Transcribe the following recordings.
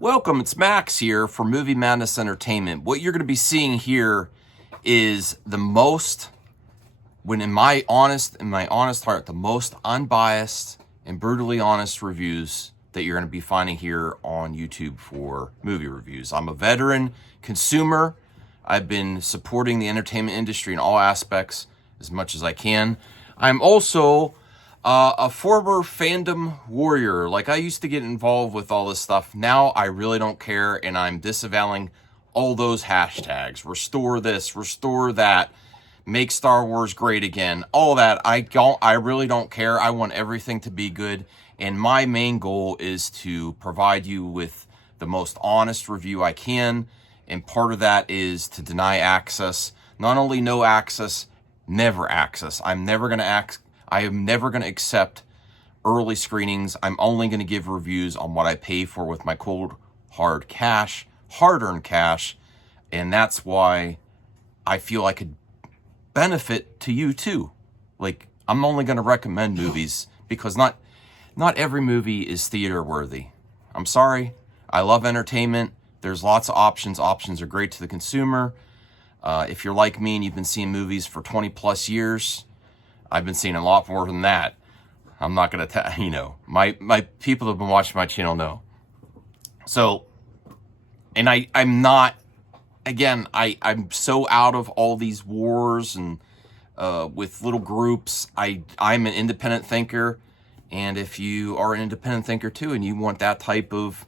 Welcome, it's Max here for Movie Madness Entertainment. What you're going to be seeing here is the most, in my honest heart, the most unbiased and brutally honest reviews that you're going to be finding here on YouTube for movie reviews. I'm a veteran consumer. I've been supporting the entertainment industry in all aspects as much as I can. I'm also a former fandom warrior. Like, I used to get involved with all this stuff. Now I really don't care, and I'm disavowing all those hashtags. Restore this, restore that, make Star Wars great again. All that. I really don't care. I want everything to be good, and my main goal is to provide you with the most honest review I can, and part of that is to deny access. Not only no access, never access. I am never going to accept early screenings. I'm only going to give reviews on what I pay for with my cold, hard-earned cash, and that's why I feel I could benefit to you too. Like, I'm only going to recommend movies because not every movie is theater worthy. I'm sorry. I love entertainment. There's lots of options. Options are great to the consumer. If you're like me and you've been seeing movies for 20 plus years, I've been seeing a lot more than that. I'm not going to my people that have been watching my channel know. So, and I'm not, again, I'm so out of all these wars and with little groups. I'm an independent thinker. And if you are an independent thinker too, and you want that type of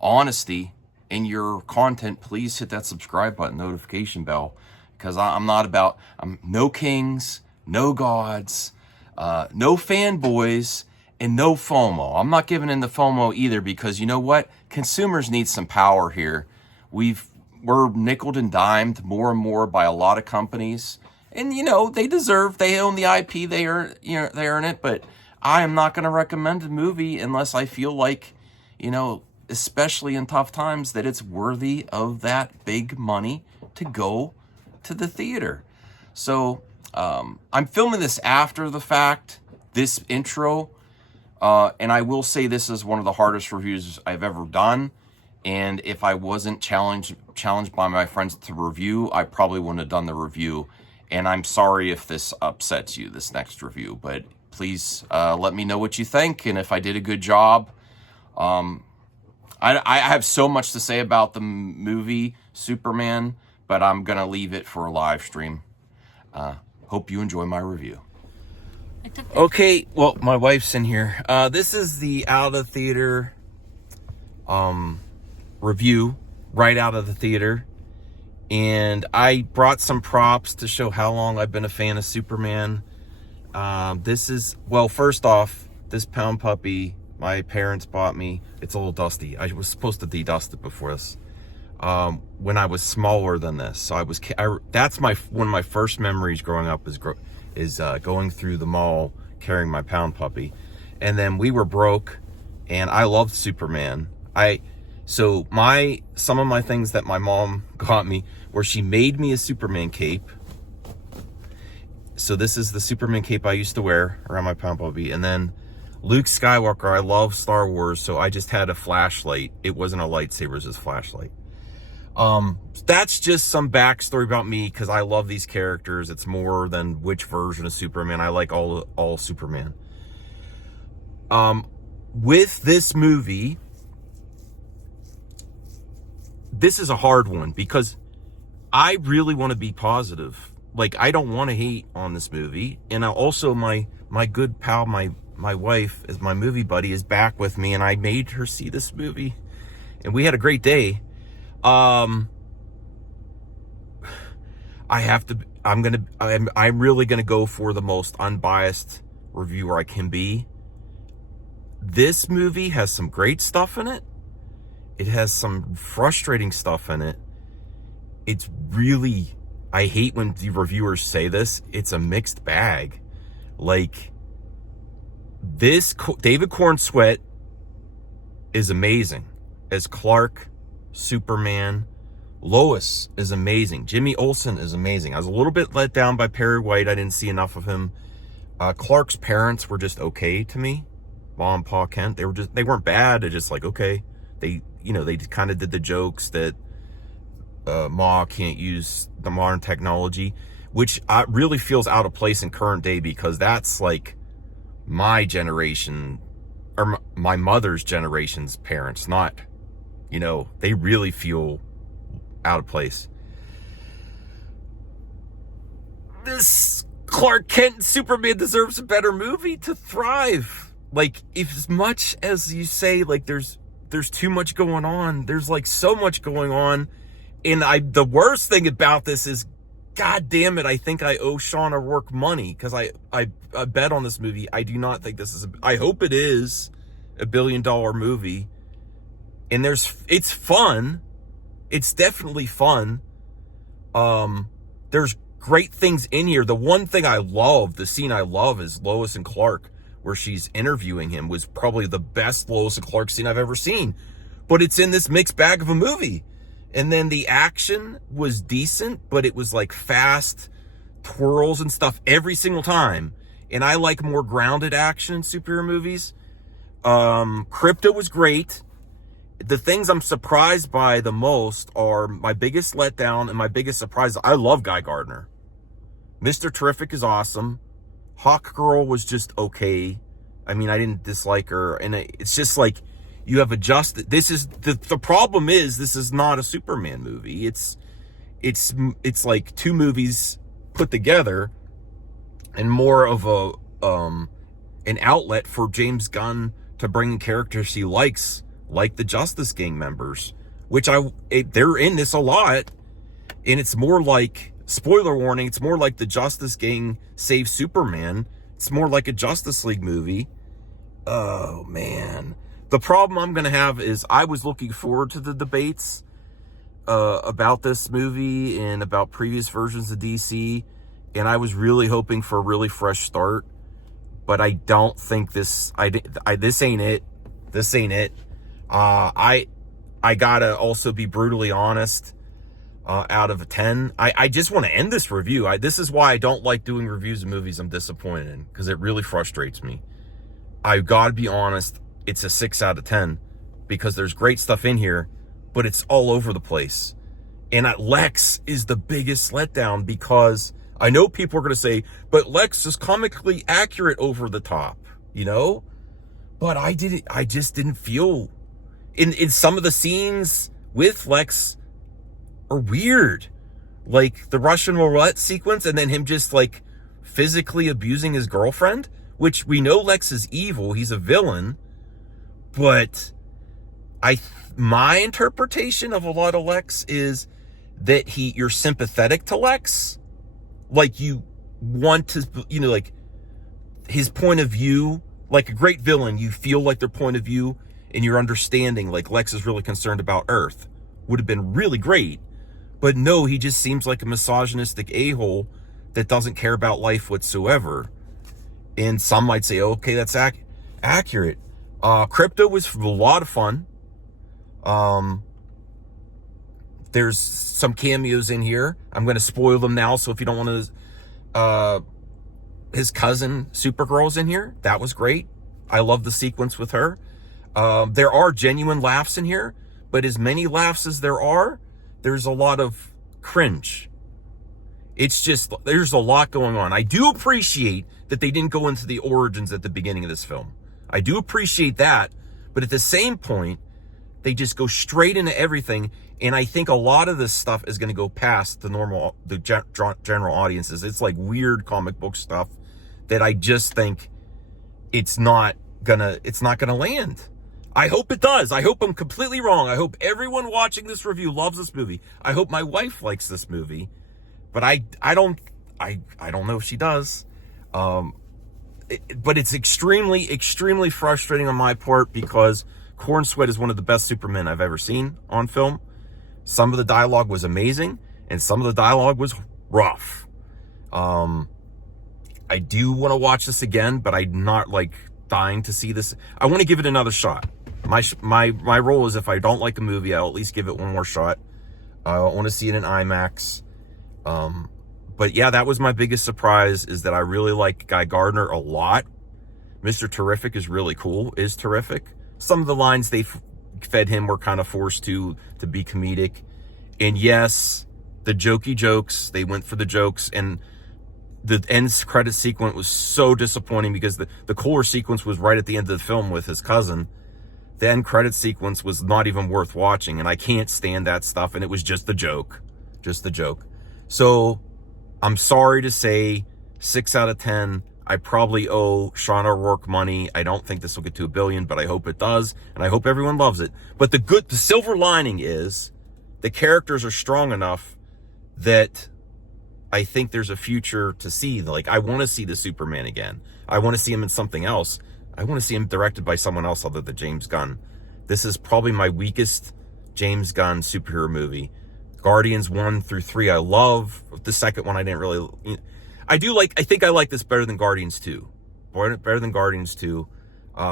honesty in your content, please hit that subscribe button, notification bell, because I'm no kings, no gods, no fanboys, and no FOMO. I'm not giving in the FOMO either, because you know what? Consumers need some power here. We're nickeled and dimed more and more by a lot of companies, and they own the IP, they earn it. But I am not going to recommend a movie unless I feel like, especially in tough times, that it's worthy of that big money to go to the theater. So I'm filming this after the fact, this intro, and I will say this is one of the hardest reviews I've ever done. And if I wasn't challenged by my friends to review, I probably wouldn't have done the review. And I'm sorry if this upsets you, this next review, but please let me know what you think, and if I did a good job. I have so much to say about the movie Superman, but I'm going to leave it for a live stream. Hope you enjoy my review. Okay, well, my wife's in here. This is the out of theater review, right out of the theater. And I brought some props to show how long I've been a fan of Superman. First off, this Pound Puppy my parents bought me. It's a little dusty. I was supposed to de-dust it before this. When I was smaller than this, so that's one of my first memories growing up is going through the mall carrying my Pound Puppy, and then we were broke, and I loved Superman. Some of my things that my mom got me were, she made me a Superman cape. So this is the Superman cape I used to wear around my Pound Puppy, and then Luke Skywalker. I love Star Wars, so I just had a flashlight. It wasn't a lightsaber, it was just a flashlight. That's just some backstory about me, because I love these characters. It's more than which version of Superman. I like all Superman. With this movie, this is a hard one, because I really want to be positive. Like, I don't want to hate on this movie. And also my good pal, my wife, as my movie buddy, is back with me, and I made her see this movie, and we had a great day. I'm really gonna go for the most unbiased reviewer I can be. This movie has some great stuff in it. It has some frustrating stuff in it. It's really, I hate when the reviewers say this, it's a mixed bag. Like, David Corenswet is amazing as Clark, Superman. Lois is amazing. Jimmy Olsen is amazing. I was a little bit let down by Perry White. I didn't see enough of him. Clark's parents were just okay to me. Mom and Pa Kent, they weren't bad. They're just like, okay. They, they kind of did the jokes that Ma can't use the modern technology, which really feels out of place in current day, because that's like my generation, or my mother's generation's parents, not, they really feel out of place. This Clark Kent and Superman deserves a better movie to thrive. Like, if as much as you say, like, there's too much going on, there's like so much going on. And the worst thing about this is, God damn it, I think I owe Sean O'Rourke money, because I bet on this movie. I do not think this is I hope it is a $1 billion movie. And it's fun. It's definitely fun. There's great things in here. The one thing the scene I love is Lois and Clark, where she's interviewing him, was probably the best Lois and Clark scene I've ever seen. But it's in this mixed bag of a movie. And then the action was decent, but it was like fast twirls and stuff every single time. And I like more grounded action in superhero movies. Crypto was great. The things I'm surprised by the most are my biggest letdown and my biggest surprise. I love Guy Gardner. Mr. Terrific is awesome. Hawk Girl was just okay. I mean, I didn't dislike her. And it's just like, you have adjusted. This is the problem is, this is not a Superman movie. It's like two movies put together, and more of an outlet for James Gunn to bring in characters he likes, like the Justice Gang members, which they're in this a lot. And it's more like, spoiler warning, it's more like the Justice Gang save Superman. It's more like a Justice League movie. Oh man. The problem I'm going to have is, I was looking forward to the debates about this movie and about previous versions of DC, and I was really hoping for a really fresh start. But I don't think this ain't it. This ain't it. I gotta also be brutally honest. Out of a 10, I just want to end this review. This is why I don't like doing reviews of movies I'm disappointed in, because it really frustrates me. I've got to be honest. It's a 6 out of 10, because there's great stuff in here, but it's all over the place. And Lex is the biggest letdown, because I know people are going to say, but Lex is comically accurate over the top, but I just didn't feel in some of the scenes with Lex are weird, like the Russian roulette sequence, and then him just like physically abusing his girlfriend, which we know Lex is evil. He's a villain. But my interpretation of a lot of Lex is that you're sympathetic to Lex. Like, you want to, like his point of view, like a great villain, you feel like their point of view, and you're understanding, like, Lex is really concerned about Earth. Would have been really great. But no, he just seems like a misogynistic a-hole that doesn't care about life whatsoever. And some might say, okay, that's accurate. Crypto was a lot of fun. There's some cameos in here. I'm going to spoil them now, so if you don't want to... his cousin, Supergirl's in here. That was great. I love the sequence with her. There are genuine laughs in here, but as many laughs as there are, there's a lot of cringe. It's just, there's a lot going on. I do appreciate that they didn't go into the origins at the beginning of this film. I do appreciate that, but at the same point, they just go straight into everything, and I think a lot of this stuff is going to go past the general audiences. It's like weird comic book stuff that I just think it's not gonna land. I hope it does. I hope I'm completely wrong. I hope everyone watching this review loves this movie. I hope my wife likes this movie, but I don't know if she does. But it's extremely, extremely frustrating on my part, because Corenswet is one of the best Supermen I've ever seen on film. Some of the dialogue was amazing, and some of the dialogue was rough. I do want to watch this again, but I'm not like dying to see this. I want to give it another shot. My role is, if I don't like a movie, I'll at least give it one more shot. I want to see it in IMAX. But yeah, that was my biggest surprise, is that I really like Guy Gardner a lot. Mr. Terrific is really cool, is terrific. Some of the lines they fed him were kind of forced to be comedic. And yes, the jokey jokes, they went for the jokes, and the end credit sequence was so disappointing because the Kohler sequence was right at the end of the film with his cousin. The end credit sequence was not even worth watching, and I can't stand that stuff, and it was just the joke. Just the joke. So, I'm sorry to say, 6 out of 10. I probably owe Sean O'Rourke money. I don't think this will get to $1 billion, but I hope it does, and I hope everyone loves it. But the silver lining is, the characters are strong enough that I think there's a future to see. Like, I want to see the Superman again. I want to see him in something else. I want to see him directed by someone else other than James Gunn. This is probably my weakest James Gunn superhero movie. Guardians 1 through 3 I love. The second one I didn't really... I think I like this better than Guardians 2. Better than Guardians 2.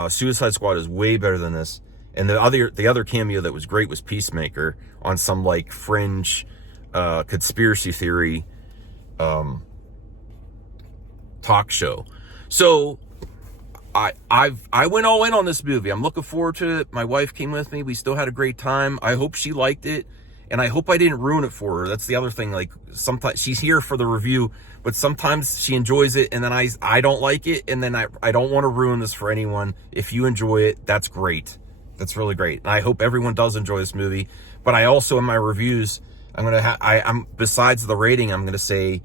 Suicide Squad is way better than this. And the other cameo that was great was Peacemaker on some like fringe conspiracy theory talk show. So I went all in on this movie. I'm looking forward to it. My wife came with me. We still had a great time. I hope she liked it, and I hope I didn't ruin it for her. That's the other thing. Like, sometimes she's here for the review, but sometimes she enjoys it, and then I don't like it, and then I don't want to ruin this for anyone. If you enjoy it, that's great. That's really great. And I hope everyone does enjoy this movie. But I also, in my reviews, I'm besides the rating, I'm gonna say,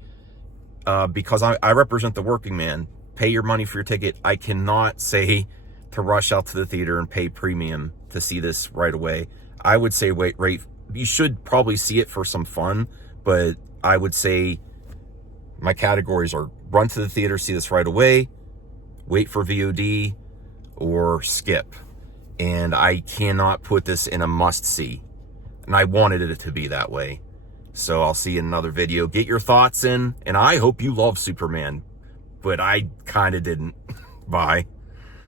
because I represent the working man, pay your money for your ticket. I cannot say to rush out to the theater and pay premium to see this right away. I would say wait. You should probably see it for some fun, but I would say my categories are run to the theater, see this right away, wait for VOD, or skip. And I cannot put this in a must-see. And I wanted it to be that way. So I'll see you in another video. Get your thoughts in, and I hope you love Superman. But I kind of didn't. Bye.